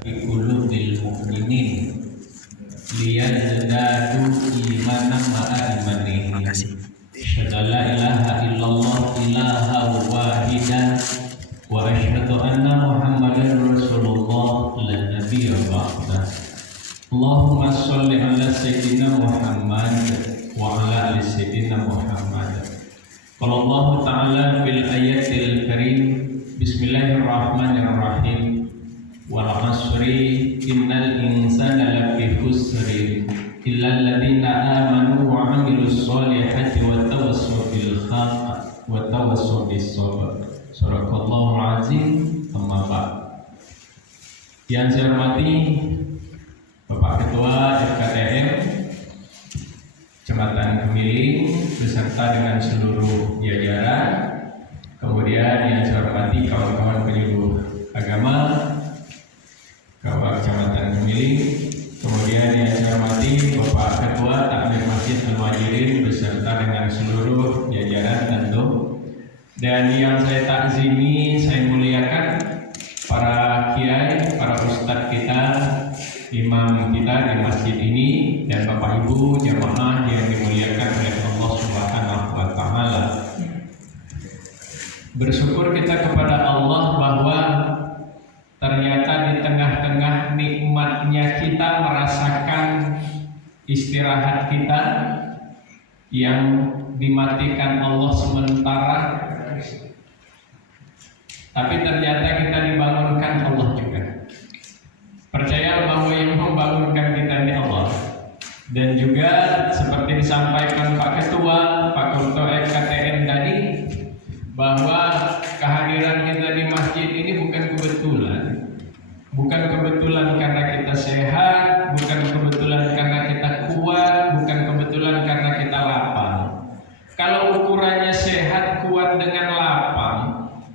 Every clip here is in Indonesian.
fi qulubil mu'minin liyazdadu imanan ma'a imanihim. Asyhadu an la ilaha illallah ilaha wahidan wa asyhadu anna Muhammadan Rasulullah la nabiyya ba'dah. Allahumma sholli ala sayyidina Muhammad wa ala ali sayyidina Muhammad. Qala Allah ta'ala fil ayatil karim, bismillahirrahmanirrahim. Wal 'asri innal insana lafi khusrin illal ladzina amanu wa 'amilus sholihati wa tawassaw bil haqq wa tawassaw bis sabr. Shadaqallahul azim. Amma ba'd. Yang saya hormati Bapak Ketua FKTM Kecamatan Kemiling beserta dengan seluruh jajaran, kemudian yang saya hormati kawan-kawan penyuluh agama Kecamatan Kemiling, kemudian yang saya hormati Bapak Ketua Takmir Masjid Al-Muhajirin beserta dengan seluruh jajaran tentu, dan yang saya takzimi, saya muliakan para kiai, para ustadz kita, imam kita di masjid ini, dan Bapak Ibu jamaah yang dimuliakan oleh Allah Subhanahu wa taala. Bersyukur kita kepada Allah bahwa ternyata di tengah-tengah nikmatnya kita merasakan istirahat kita yang dimatikan Allah sementara, tapi ternyata kita dibangunkan Allah juga. Percaya bahwa yang membangunkan kita ini Allah. Dan juga seperti disampaikan Pak Ketua, Pak Ketua FKTM tadi, bahwa kehadiran kita di masjid ini bukan kebetulan. Bukan kebetulan karena kita sehat, bukan kebetulan karena kita kuat, bukan kebetulan karena kita lapang. Kalau ukurannya sehat, kuat dengan lapang,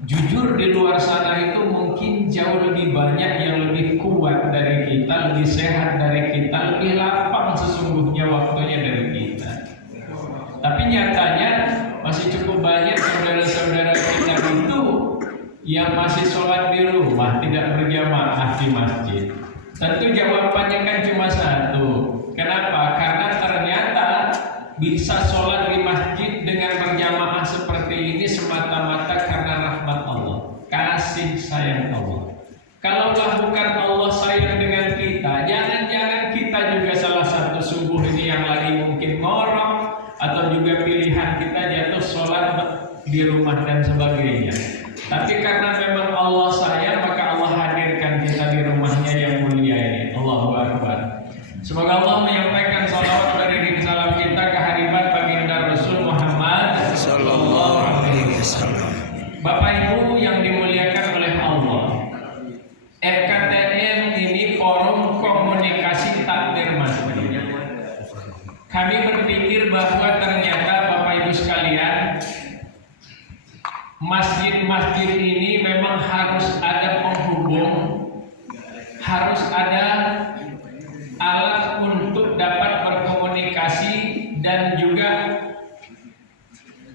jujur di luar sana itu mungkin jauh lebih banyak yang lebih kuat dari kita, lebih sehat dari kita, lebih lapang sesungguhnya waktunya dari kita. Tapi nyatanya masih cukup banyak saudara-saudara kita itu yang masih sholat di rumah, tidak berjamaah di masjid. Tentu jawabannya kan cuma satu. Kenapa? Karena ternyata bisa sholat di masjid dengan berjamaah seperti ini semata-mata karena rahmat Allah, kasih sayang Allah. Kalaulah bukan Allah sayang dengan kita, jangan-jangan kita juga salah satu subuh ini yang lagi mungkin ngorok, atau juga pilihan kita jatuh sholat di rumah dan sebagainya. Tapi karena memang Allah sayang, maka Allah hadirkan kita di rumahnya yang mulia ini. Allahu Akbar. Semoga Allah menyampaikan salawat beriring salam kita kehadiran baginda Rasul Muhammad sallallahu alaihi wasallam. Bapak Ibu yang dimuliakan oleh Allah, FKTM ini forum komunikasi takmir masjid. Kami berpikir bahwa ternyata Bapak Ibu sekalian, masjid-masjid ini memang harus ada penghubung, harus ada alat untuk dapat berkomunikasi dan juga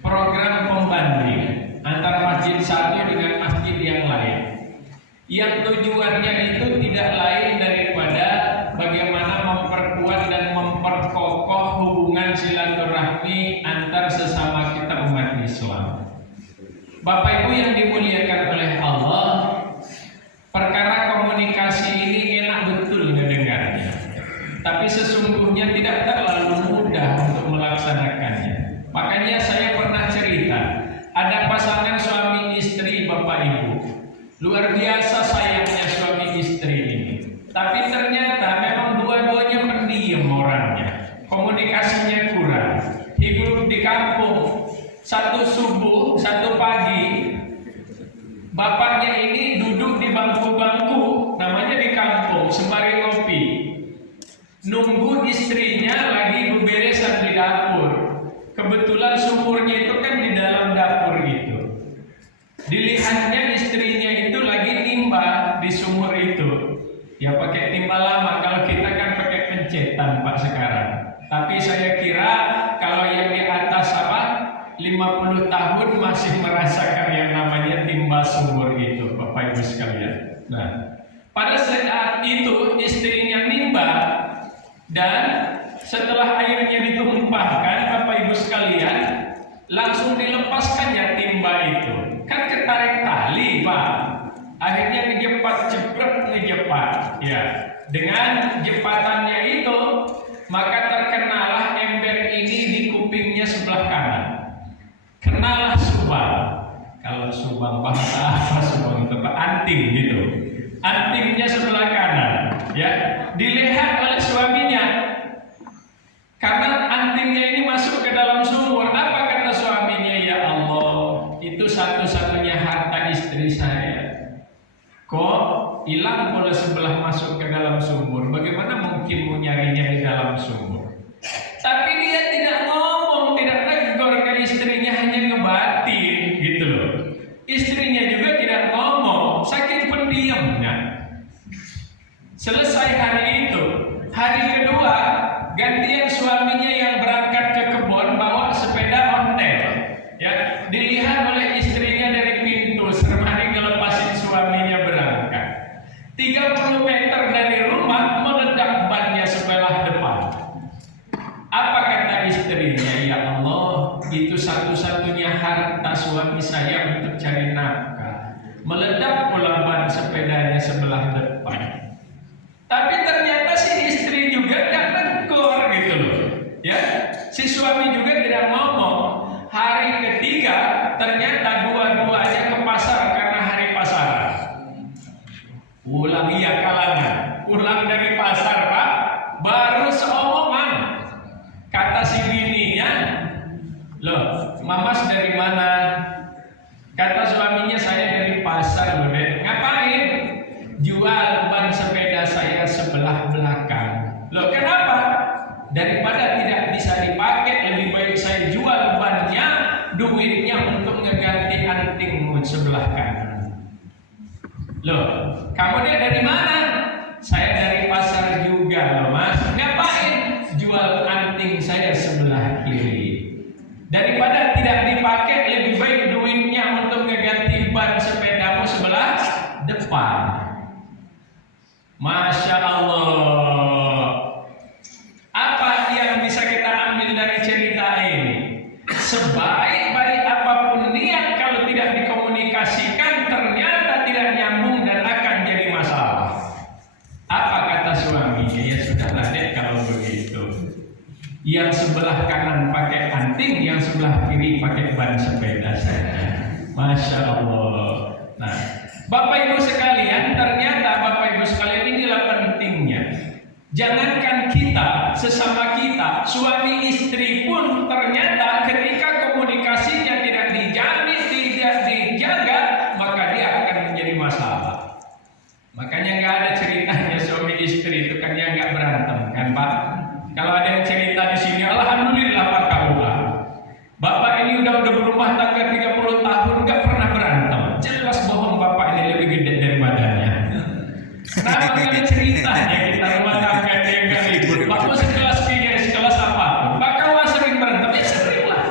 program pembanding antara masjid satu dengan masjid yang lain, yang tujuannya itu tidak lain daripada bagaimana memperkuat dan memperkokoh hubungan silaturahmi antar sesama kita umat Islam. Bapak Ibu yang dimuliakan oleh Allah, perkara komunikasi ini enak betul mendengarnya, tapi sesungguhnya tidak terlalu mudah untuk melaksanakannya. Makanya saya pernah cerita, ada pasangan suami istri Bapak Ibu, luar biasa sayangnya suami istri ini. Tapi ternyata memang dua-duanya pendiam orangnya, komunikasinya kurang, hidup di kampung. Satu subuh, satu pagi, bapaknya ini duduk di bangku-bangku, namanya di kampung, sembari ngopi, nunggu istrinya lagi beberesan di dapur. Kebetulan sumurnya itu kan di dalam dapur gitu. Dilihatnya istrinya itu lagi timba di sumur itu. Ya pakai timba lama, kalau kita kan pakai pencetan Pak sekarang. Tapi saya kira kalau yang di atas 50 tahun masih merasakan yang namanya timba sumur itu, Bapak Ibu sekalian. Nah, pada saat saat itu istrinya nimba, dan setelah airnya ditumpahkan, Bapak Ibu sekalian, langsung dilepaskannya timba itu. Kan ketarik tali, Pak. Akhirnya ngejepat, ya. Dengan jepatannya itu, maka terkenalah ember ini di kupingnya sebelah kanan. Kenalah subang. Kalau subang bahasa apa subang itu, Pak? Anting gitu. Antingnya sebelah kanan, ya. Dilihat oleh suaminya. Karena antingnya ini masuk ke dalam sumur. Apa kata suaminya? Ya Allah, itu satu-satunya harta istri saya. Kok hilang boleh sebelah masuk ke dalam sumur? Bagaimana mungkin mau nyarinya di dalam sumur? Tapi dia tidak ngomong, tidak tegur ke istrinya, hanya ngebatin gitu loh. Istrinya juga tidak ngomong, saking pendiamnya. Selesai hari itu, hari kedua gantian suaminya yang berangkat ke kebun bawa sepeda ontel. Ya, dilihat oleh istrinya dari pintu, sermani ngelepasin suaminya berangkat. 30 meter dari rumah meledak bannya sebelah depan. Apa kata istrinya? Ya Allah, itu satu-satunya harta suami saya untuk cari nafkah. Meledak pula ban sepedanya sebelah depan. Tapi ternyata si istri juga tidak tegur gitu loh. Ya, si suami juga tidak ngomong. Hari ketiga ternyata dua-duanya ke pasar karena hari pasaran. Ulang iya kalangan, ulang dari pasar, Pak. Baru seomongan. Kata si bininya, loh, Mamas dari mana? Kata suaminya, saya dari pasar, loh, Dek. Ngapain? Jual ban sepeda saya sebelah belakang. Loh, kenapa? Daripada tidak bisa dipakai, lebih baik saya jual bannya, duitnya untuk ngeganti antingmu sebelah kanan. Loh, kamu dia dari mana? Saya dari pasar juga, loh Mas. Ngapain? Jual anting saya sebelah kiri. Daripada tidak dipakai, lebih baik duitnya untuk ngeganti ban sepedamu sebelah depan. Masya Allah. Apa yang bisa kita ambil dari cerita ini? Sebaik-baik apapun niat, kalau tidak dikomunikasikan ternyata tidak nyambung dan akan jadi masalah. Apa kata suami? Ya sudahlah Dek kalau begitu. Yang sebelah kanan pakai anting, yang sebelah kiri pakai ban sepeda saja. Masya Allah. Nah, Bapak Ibu sekalian, ternyata Bapak Ibu sekalian, inilah pentingnya. Jangankan kita, sesama kita, suami istri pun ternyata ketika komunikasinya tidak dijamin, tidak dijaga, maka dia akan menjadi masalah. Makanya nggak ada ceritanya suami istri itu kan dia nggak berantem, kan Pak? Kalau ada yang cerita di sini, alhamdulillah Pak Kaulah. Bapak ini udah berumah tangga 30 tahun nggak pernah berantem. Jelas bohong, Bapak ini lebih gede dari badannya. Kenapa nggak ada ceritanya kita rumah tangga dia nggak ribut? Bapak sekelas dia, sekelas apapun. Pak Kaulah sering berantem, ya sering lah.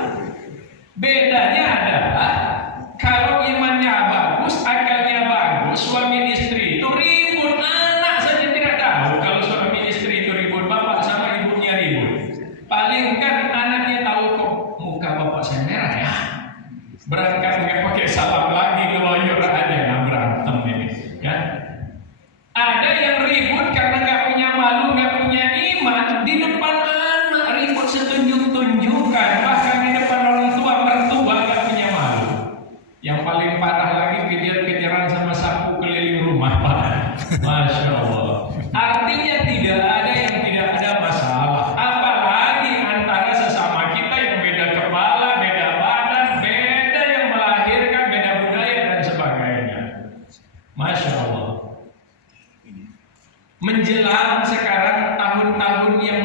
Bedanya adalah kalau imannya bagus, akalnya bagus, suami istri itu ribut, anak saja tidak tahu kalau suami istri itu ribut, bapak sama ibunya ribut. Paling kan anaknya tahu kok muka bapak saya merah ya. Berangkat nggak pakai salam lagi, ngeloyor aja, nggak berantem ini, ya. Ada yang ribut karena nggak punya malu, nggak punya iman, di depan anak ribut setunjuk-tunjukkan, bahkan di depan orang tua mertua nggak punya malu. Yang paling parah lagi kejar-kejaran sama sapu keliling rumah, Pak. Masya Allah. Artinya tidak ada yang tidak ada masalah. Apalagi antara sesama kita yang beda kepala, beda badan, beda yang melahirkan, beda budaya dan sebagainya. Masya Allah. Menjelang sekarang tahun-tahun yang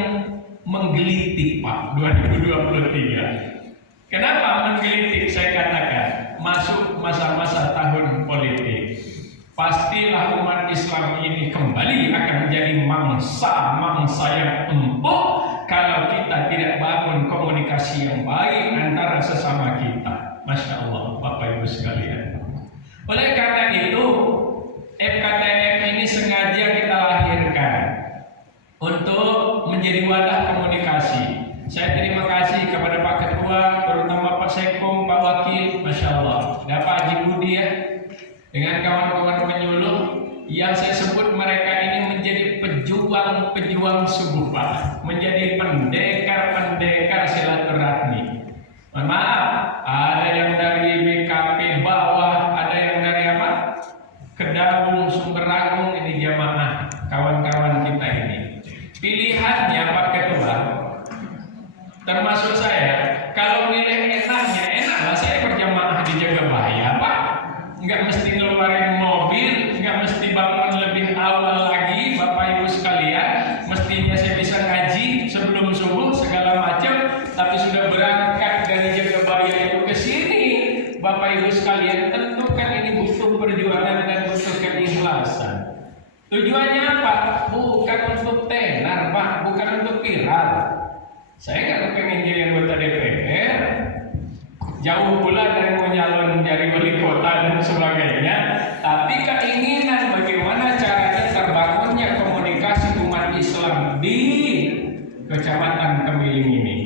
menggelitik, Pak, 2023. Kenapa menggelitik? Saya katakan masuk masa-masa tahun politik. Pastilah umat Islam ini kembali akan menjadi mangsa yang empuk kalau kita tidak bangun komunikasi yang baik antara sesama kita. Masya Allah, Bapak Ibu sekalian. Oleh karena itu, FKTM ini sengaja kita lahirkan disebut mereka ini menjadi pejuang-pejuang subuh, Pak. Menjadi pendekar-pendekar silaturahmi. Mohon maaf, ada yang dari BKP bawah, ada yang dari apa? Kedaung, Sumber ini jamaah, kawan-kawan kita ini. Pilihannya Pak Ketua, termasuk saya, kalau milih enaknya, enaklah saya berjamaah di Jagabaya, Pak. Nggak mesti ngeluarin mobil, nggak mesti bangun lebih awal lagi, Bapak Ibu sekalian. Mestinya saya bisa ngaji sebelum subuh segala macam, tapi sudah berangkat dari Jagabaya itu ke sini, Bapak Ibu sekalian. Tentu kan ini butuh perjuangan dan butuh keikhlasan. Tujuannya apa? Bukan untuk tenar, Pak, bukan untuk viral. Saya nggak kepengen jadi anggota DPR, jauh pula dari menyalon jadi wali kota dan sebagainya. Tapi keinginan bagaimana caranya terbangunnya komunikasi umat Islam di Kecamatan Kemiling ini.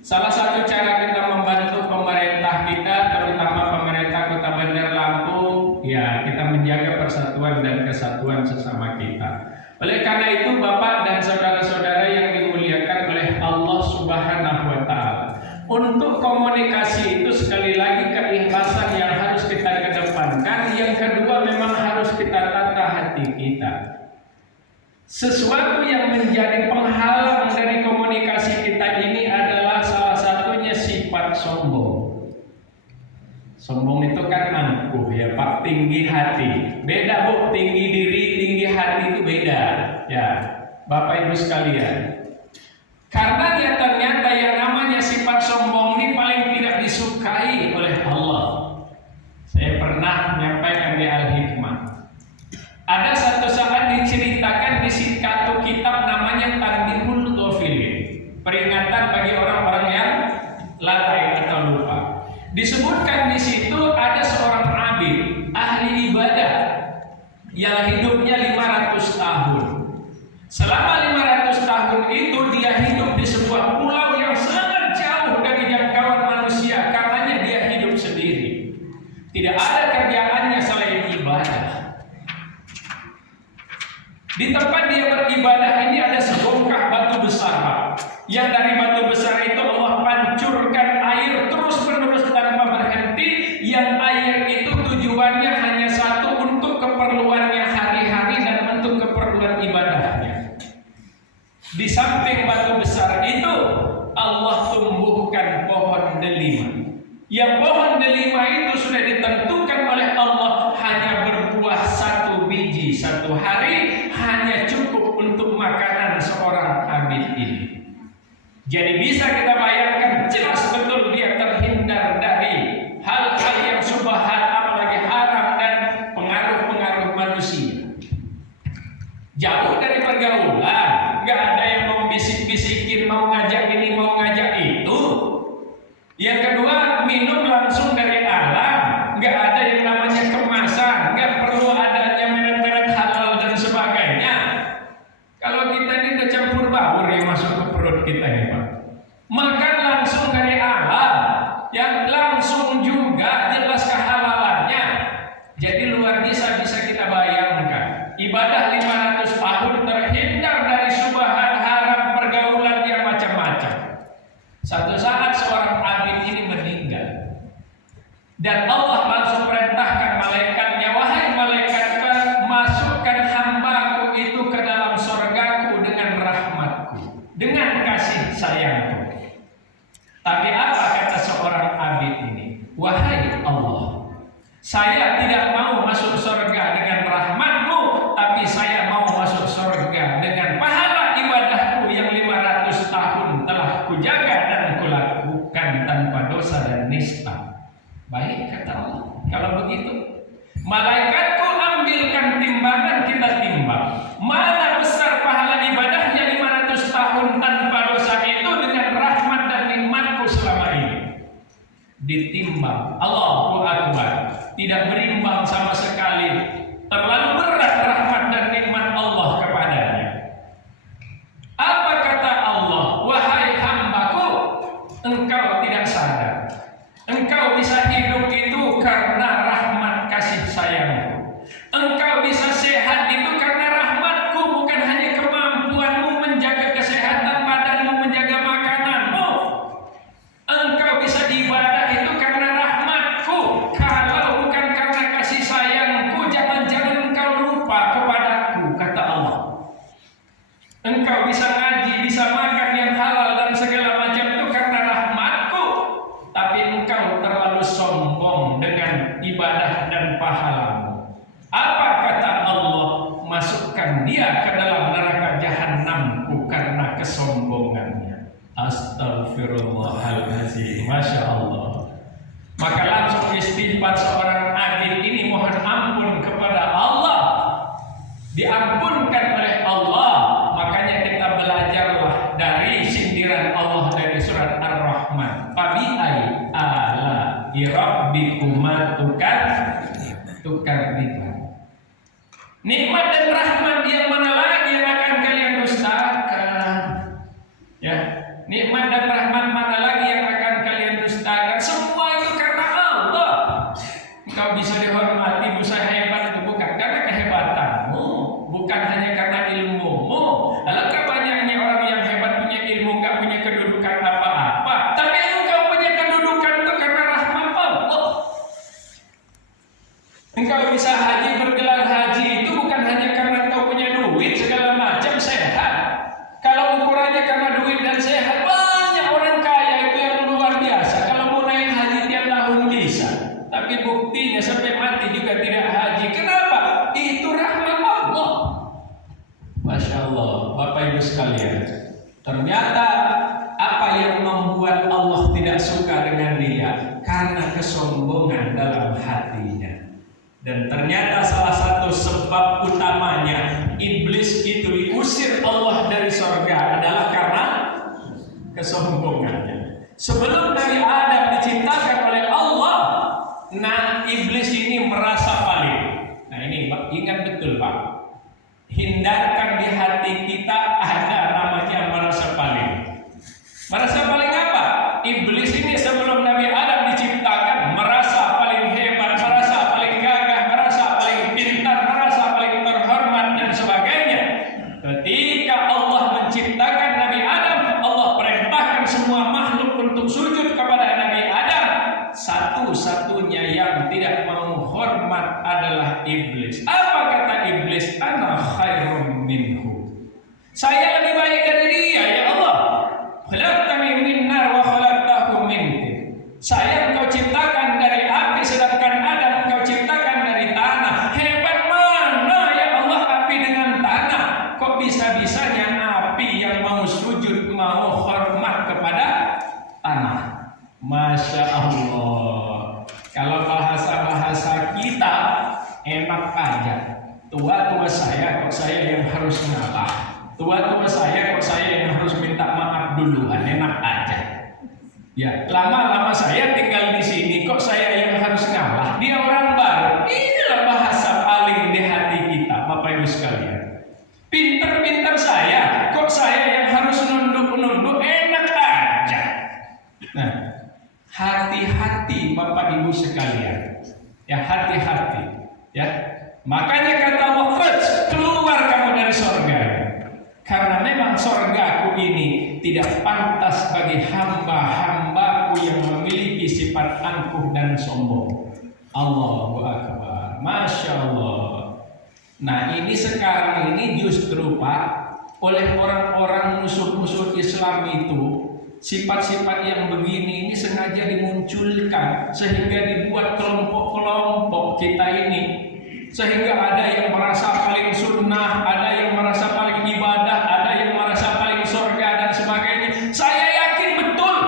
Salah satu cara kita membantu pemerintah kita, terutama pemerintah Kota Bandar Lampung, ya kita menjaga persatuan dan kesatuan sesama kita. Oleh karena itu, Bapak dan saudara-saudara yang dimuliakan oleh Allah Subhanahu wa Ta'ala, untuk komunikasi itu sekali lagi keikhlasan yang harus kita kedepankan. Yang kedua, memang harus kita tata hati kita. Sesuatu yang menjadi penghalang dari komunikasi kita ini adalah salah satunya sifat sombong. Sombong itu kan angkuh ya Pak, tinggi hati. Beda Bu, tinggi diri, tinggi hati itu beda. Ya, Bapak Ibu sekalian. Karena dia ternyata yang namanya sifat sombong ini paling tidak disukai oleh Allah. Saya pernah menyampaikan di Al-Hikmah. Ada satu saat diceritakan di satu kitab namanya Tanbihul Ghafilin, peringatan bagi orang-orang yang lalai atau lupa. Disebutkan di situ ada seorang abid, ahli ibadah yang hidupnya 500 tahun. Selama 500 tahun itu dia hidup di sebuah pulau yang sangat jauh dari jangkauan manusia, karenanya dia hidup sendiri. Tidak ada kerjaannya selain ibadah. Di tempat dia beribadah ini ada sebongkah batu besar, Pak. Yang dari batu besar itu Allah pancurkan air terus-menerus tanpa berhenti. Yang air itu tujuannya hanya satu, untuk keperluannya hari-hari dan untuk keperluan ibadahnya. Di samping batu besar itu Allah tumbuhkan pohon delima. Yang pohon delima itu sudah ditentukan oleh Allah hanya berbuah 1 biji 1 hari, hanya cukup untuk makanan seorang abid ini. Jadi bisa kita bayangkan jelas betul dia terhindar dari hal-hal yang subhat, apalagi haram dan pengaruh-pengaruh manusia. Jauh dari pergaulan, nggak ada yang mau bisik-bisikin, mau ngajak ini, mau ngajak itu. Yang kedua, minum langsung dari alam, nggak ada yang namanya kemasan, nggak perlu adanya merek-merek halal dan sebagainya. Kalau kita ini udah campur baur yang masuk ke perut kita ini Pak, makan langsung dari alam, yang langsung juga jelas kehalalannya. Jadi luar biasa bisa kita bayangkan, ibadah 500 tahun terhindar dari subhat, haram, pergaulan yang macam-macam. Satu saat seorang abid ini meninggal, dan Allah langsung perintahkan malaikatnya, wahai malaikat, masukkan hambaku itu ke dalam surgaku dengan rahmatku, dengan kasih sayangku. Tapi apa kata seorang abid ini? Wahai Allah, saya tidak mau masuk surga dengan rahmatmu, tapi saya mau masuk surga dengan pahala ibadahku yang 500 tahun telah kujaga dan kulakukan tanpa dosa dan nista. Baik kata Allah, kalau begitu malaikatku ambilkan timbangan, kita timbang mana besar pahala ibadahnya 500 tahun tanpa dosa itu dengan rahmat dan nikmatku selama ini. Ditimbang, Allahu Akbar, tidak berimbang sama sekali, terlalu berat rahmat dan nikmat Allah kepadanya. Apa kata Allah? Wahai hambaku, engkau tidak sadar, engkau bisa hidup itu karena rahmat kasih sayangku. Engkau bisa sehat itu karena Engkau bisa ngaji, bisa makan yang halal dan segala macam itu karena rahmatku. Tapi engkau terlalu sombong dengan ibadah dan pahalamu. Apa kata Allah? Masukkan dia ke dalam neraka jahanamku karena kesombongannya. Astagfirullahaladzim. Masya Allah. Maka langsung istighfar seorang adil ini, mohon ampun kepada Allah, diampunkan oleh Allah. Makanya kita belajarlah dari sindiran Allah dari surat Ar-Rahman. Fabi'ai ala rabbikuma tukadziban. Nikmat dan rahmat yang mana lagi yang akan kalian dustakan? Ya, nikmat dan rahmat mana lagi yang akan kalian dustakan? Semua itu karena Allah. Engkau bisa dihormati, bisa hebat itu bukan karena kehebatanmu, bukan hanya karena ilmumu. Alangkah banyaknya orang yang hebat punya ilmu, nggak punya kedudukan apa-apa. Tapi engkau punya kedudukan itu karena rahmat Allah. Engkau bisa haji, bergelar haji itu bukan hanya karena engkau punya duit segala macam, sehat. Kalau ukurannya karena duit dan sehat, banyak orang kaya itu yang luar biasa. Kalau mau naik haji tiap tahun bisa, tapi buktinya sampai mati juga tidak haji. Kenapa? Itu rahmat Allah. Masya Allah, Bapak Ibu sekalian. Ternyata apa yang membuat Allah tidak suka dengan dia? Karena kesombongan dalam hatinya. Dan ternyata salah satu sebab utamanya iblis itu diusir Allah dari surga adalah karena kesombongannya. Sebelum Nabi Adam diciptakan oleh Allah, nah iblis ini merasa paling. Nah ini ingat betul Pak, hindarkan di hati kita ada namanya merasa paling. Merasa paling apa? Iblis ini sebelum Nabi Adam diciptakan merasa paling hebat, merasa paling gagah, merasa paling pintar, merasa paling terhormat dan sebagainya. Ketika Allah menciptakan Nabi Adam, Allah perintahkan semua makhluk untuk sujud kepada Nabi Adam. Satu-satunya yang tidak mau hormat adalah iblis. Apa kata iblis? Ana khairum minhu. Saya lebih baik dari dia, ya Allah. Khalaqtani min nar wa khalaqtahu min tin. Saya engkau ciptakan dari api, sedangkan Adam engkau ciptakan dari tanah. Hebat mana ya Allah api dengan tanah? Kok bisa-bisanya api yang mau sujud, mau hormat kepada tanah? Masya Allah. Kalau bahasa-bahasa kita enak aja. Tua-tua saya kok saya yang harus ngalah. Tua-tua saya kok saya yang harus minta maaf duluan, enak aja. Ya, lama-lama saya tinggal di sini kok saya yang harus ngalah. Dia orang baru. Inilah bahasa paling di hati kita, Bapak Ibu sekalian. Pinter-pinter saya, kok saya yang harus nunduk-nunduk, enak aja. Nah, hati-hati Bapak Ibu sekalian. Ya, hati-hati. Ya, makanya kata Allah, keluar kamu dari surga. Karena memang surgaku ini tidak pantas bagi hamba-hambaku yang memiliki sifat angkuh dan sombong. Allahu Akbar. Masya Allah. Nah ini sekarang ini justru Pak, oleh orang-orang musuh-musuh Islam itu, sifat-sifat yang begini ini sengaja dimunculkan sehingga dibuat kelompok-kelompok kita ini. Sehingga ada yang merasa paling sunnah, ada yang merasa paling ibadah, ada yang merasa paling surga dan sebagainya. Saya yakin betul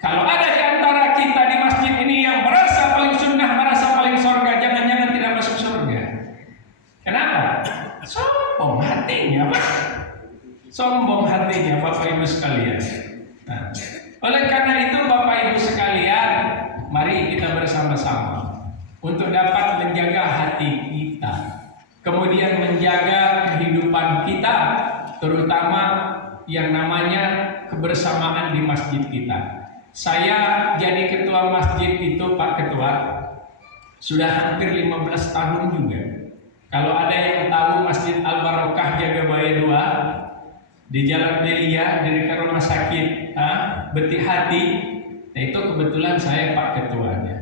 kalau ada di antara kita di masjid ini yang merasa paling sunnah, merasa paling surga, jangan-jangan tidak masuk surga. Kenapa? Sombong hatinya, Pak. Sombong hatinya, Bapak Ibu sekalian. Nah, oleh karena itu Bapak Ibu sekalian, mari kita bersama-sama untuk dapat menjaga hati kita, kemudian menjaga kehidupan kita, terutama yang namanya kebersamaan di masjid kita. Saya jadi ketua masjid itu Pak Ketua sudah hampir 15 tahun juga. Kalau ada yang tahu Masjid Al-Barokah Jagabaya 2 di Jalan Belia di dekat rumah sakit Beti Hati, nah itu kebetulan saya Pak Ketuanya.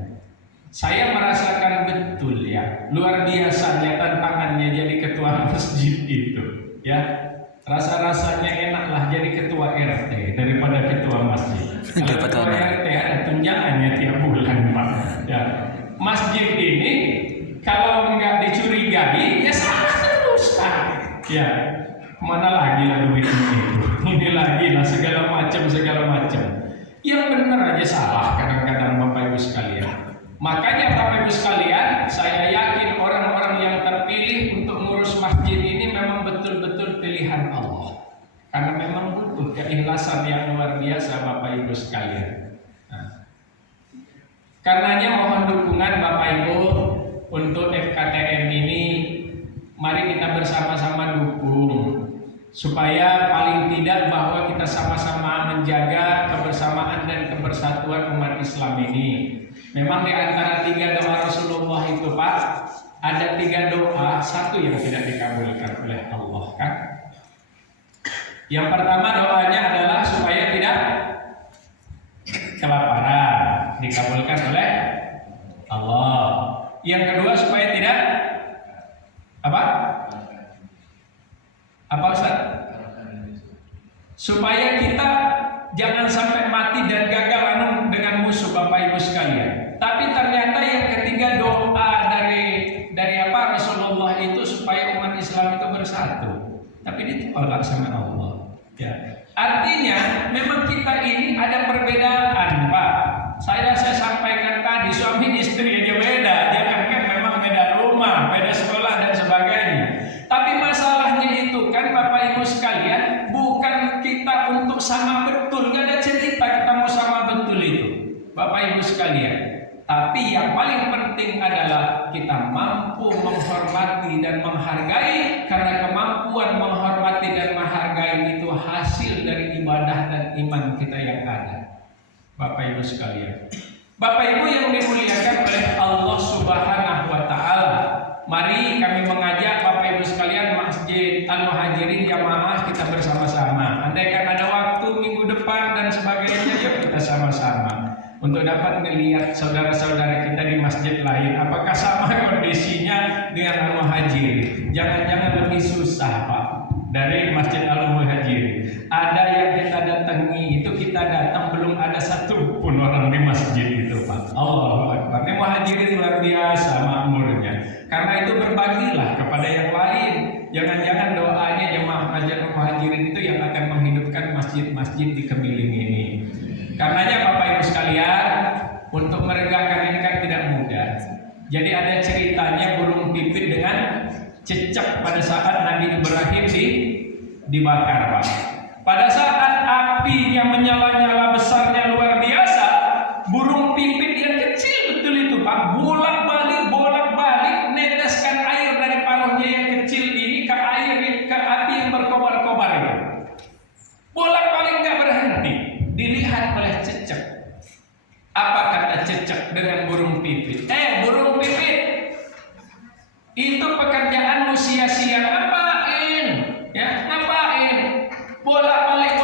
Saya merasakan betul ya, luar biasanya tantangannya jadi ketua masjid itu, ya. Rasa-rasanya enaklah jadi ketua RT daripada ketua masjid. Kalau ketua RT ada tunjangannya tiap bulan, Pak. Ya. Masjid ini kalau nggak dicurigai ya salah terus, Pak. Ya. Mana lagi lah duitnya itu? Ini lagi lah segala macam. Yang benar aja salah kadang-kadang Bapak Ibu sekalian. Makanya Bapak Ibu sekalian, saya yakin orang-orang yang terpilih untuk ngurus masjid ini memang betul-betul pilihan Allah. Karena memang butuh keikhlasan yang luar biasa Bapak Ibu sekalian. Nah, karenanya mohon dukungan Bapak Ibu untuk FKTM ini. Mari kita bersama-sama dukung supaya paling tidak bahwa kita sama-sama menjaga kebersamaan dan kebersatuan umat Islam ini. Memang di antara 3 doa Rasulullah itu, Pak, ada 3 doa, satu yang tidak dikabulkan oleh Allah, kan? Yang pertama doanya adalah supaya tidak kelaparan, dikabulkan oleh Allah. Yang kedua supaya tidak apa? Apa Ustaz? Supaya kita jangan sampai mati dan gagal dengan musuh Bapak Ibu sekalian. Tapi ternyata yang ketiga doa dari apa Rasulullah itu supaya umat Islam itu bersatu. Tapi ditolak sama Allah. Ya. Artinya memang kita ini ada perbedaan, Pak. Saya sampaikan tadi suami istri aja beda, jangankan memang beda rumah, beda sekolah dan sebagainya. Tapi masalahnya itu kan Bapak Ibu sekalian, bukan kita untuk sama betul, gak ada cerita kita mau sama betul itu Bapak Ibu sekalian. Tapi yang paling penting adalah kita mampu menghormati dan menghargai, karena kemampuan menghormati dan menghargai itu hasil dari ibadah dan iman kita yang ada. Bapak Ibu sekalian, Bapak Ibu yang dimuliakan oleh Allah Subhanahu wa taala, mari kami mengajak Bapak Ibu sekalian Masjid Al-Muhajirin Jamaah kita bersama-sama. Andaikan ada waktu minggu depan dan sebagainya, yuk kita sama-sama untuk dapat melihat saudara-saudara kita di masjid lain, apakah sama kondisinya dengan Al-Muhajirin. Jangan-jangan lebih susah, Pak, dari Masjid Al-Muhajirin. Ada yang kita datangi, itu kita datang belum ada satu pun orang di masjid itu, Pak. Allahu Akbar. Ini Muhajirin luar biasa makmurnya. Karena itu berbagilah kepada yang lain. Jangan-jangan doanya jemaah Masjid Al-Muhajirin itu yang akan menghidupkan masjid-masjid di Kemiling ini. Karenanya Bapak Ibu sekalian, untuk meregangkan ini kan tidak mudah. Jadi ada ceritanya burung pipit dengan cecak pada saat Nabi Ibrahim dibakar, Pak. Pada saat apinya menyala-nyala besarnya luar biasa, burung pipit yang kecil betul itu, Pak, bolak-balik neteskan air dari paruhnya yang kecil ini ke api yang berkobar-kobar itu. Bolak-balik nggak berhenti. Dilihat oleh cecak. Apa kata cecak dengan burung pipit? Burung pipit, itu pekerjaan sia-sia. Ngapain? Ya, ngapain? Bolak-balik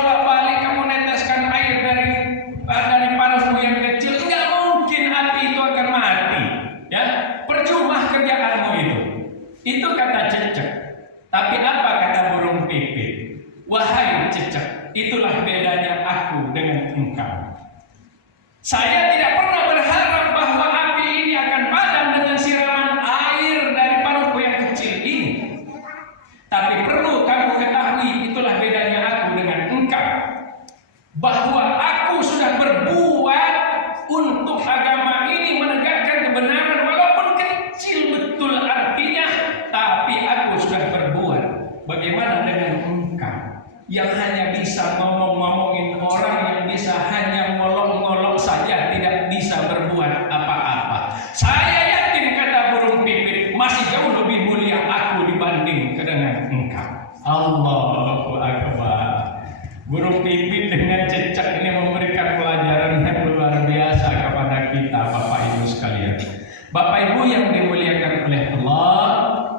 kamu neteskan air dari paruhmu yang kecil. Enggak mungkin api itu akan mati. Ya, percuma kerjaanmu itu. Itu kata cecak. Tapi apa kata burung pipit? Wahai cecak, itulah bedanya aku dengan engkau. Saya tidak pernah berharap bahwa api ini akan padam dengan siraman air dari paruhku yang kecil ini. Tapi perlu kamu ketahui, itulah bedanya aku dengan engkau. Bahwa aku sudah berbuat untuk agama ini menegakkan kebenaran, walaupun kecil betul artinya, tapi aku sudah berbuat. Bagaimana dengan engkau yang hanya bisa ngomong-ngomongin orang, yang bisa hanya ngolok-ngolok saja, tidak bisa berbuat apa-apa? Saya yakin kata burung pipit masih jauh lebih mulia aku dibanding dengan engkau. Allahu Akbar. Burung pipit dengan cecak ini memberikan pelajaran yang luar biasa kepada kita, Bapak Ibu sekalian. Bapak Ibu yang dimuliakan oleh Allah,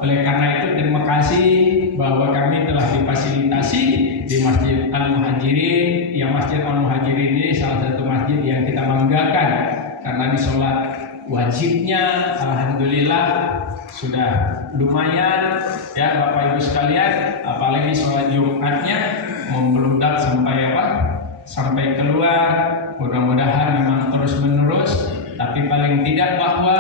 oleh karena itu terima kasih bahwa kami telah difasilitasi di Masjid Al-Muhajirin. Yang Masjid Al-Muhajirin ini salah satu masjid yang kita banggakan, karena di sholat wajibnya alhamdulillah sudah lumayan ya Bapak Ibu sekalian, apalagi sholat Jumatnya membludak sampai apa? Sampai keluar. Mudah-mudahan memang terus menerus, tapi paling tidak bahwa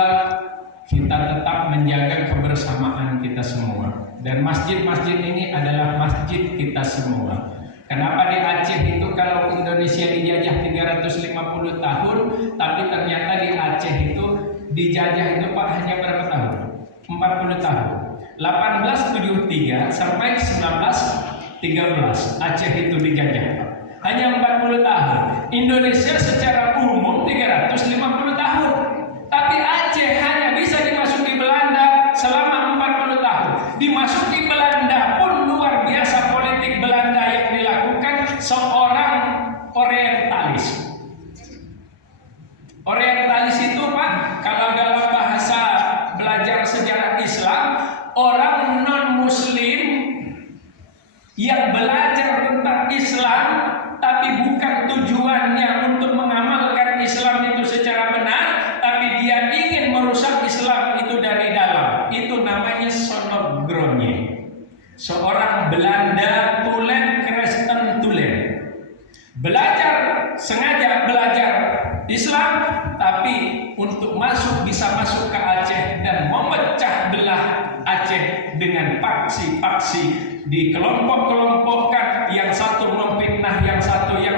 kita tetap menjaga kebersamaan kita semua. Dan masjid-masjid ini adalah masjid kita semua. Kenapa di Aceh itu kalau Indonesia dijajah 350 tahun, tapi ternyata di Aceh itu dijajah itu Pak hanya berapa tahun? 40 tahun. 1873 sampai 1913 Aceh itu dijajah Pak. Hanya 40 tahun. Indonesia secara umum 350 tahun. Tapi Aceh hanya bisa dimasuki Belanda selama 40 tahun. Dimasuki Belanda pun luar biasa politik Belanda yang dilakukan seorang orientalis. Orientalis itu Pak, kalau dalam bahasa belajar sejarah Islam, orang non-muslim yang belajar tentang Islam tapi bukan tujuannya untuk mengamalkan Islam itu secara benar, tapi dia ingin merusak Islam itu dari dalam. Itu namanya Sonogronje. Seorang Belanda Tulen, Kristen Tulen. Sengaja belajar Islam, tapi untuk bisa masuk ke Aceh dan memecah belah Aceh dengan paksi-paksi, dikelompok-kelompokkan, yang satu memfitnah yang satu yang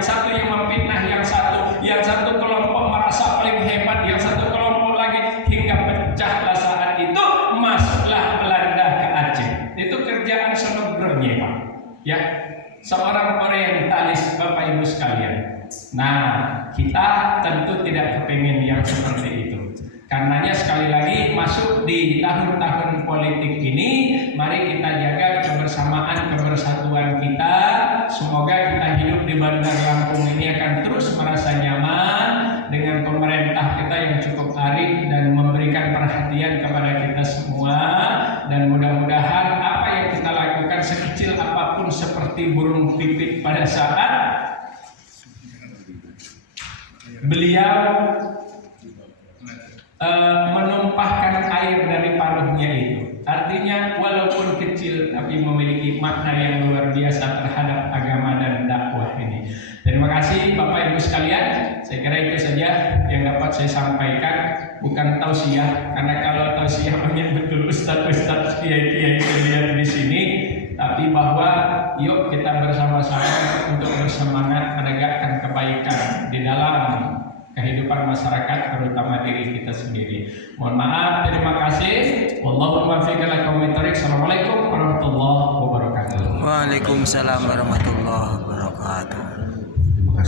memfitnah yang satu kelompok merasa paling hebat, yang satu kelompok lagi, hingga pecahlah saat itu masuklah Belanda ke Aceh. Itu kerjaan Sonogronje Pak. Ya, seorang orientalis Bapak Ibu sekalian. Nah, kita tentu tidak kepingin yang seperti itu. Karenanya sekali lagi masuk di tahun-tahun politik ini, mari kita jaga kebersamaan, kebersatuan kita. Semoga kita hidup di Bandar Lampung ini akan terus merasa nyaman dengan pemerintah kita yang cukup arif dan memberikan perhatian kepada kita semua. Dan mudah-mudahan apa yang kita lakukan sekecil apapun seperti burung pipit pada saat beliau menumpahkan air dari paruhnya itu. Artinya walaupun kecil tapi memiliki makna yang luar biasa terhadap agama dan dakwah ini. Terima kasih Bapak Ibu sekalian. Saya kira itu saja yang dapat saya sampaikan. Bukan tausiah, karena kalau tausiah banyak betul ustaz-ustaz kiai-kiai lihat di sini. Tapi bahwa yuk kita bersama-sama untuk bersemangat menegakkan kebaikan di dalam kehidupan masyarakat, terutama diri kita sendiri. Mohon maaf, terima kasih. Wallahu muwaffiq ila aqwamit thoriq. Assalamualaikum warahmatullahi wabarakatuh. Waalaikumsalam warahmatullahi wabarakatuh.